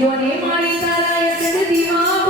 யோனே மாலை தாராயத்தது திவாபோ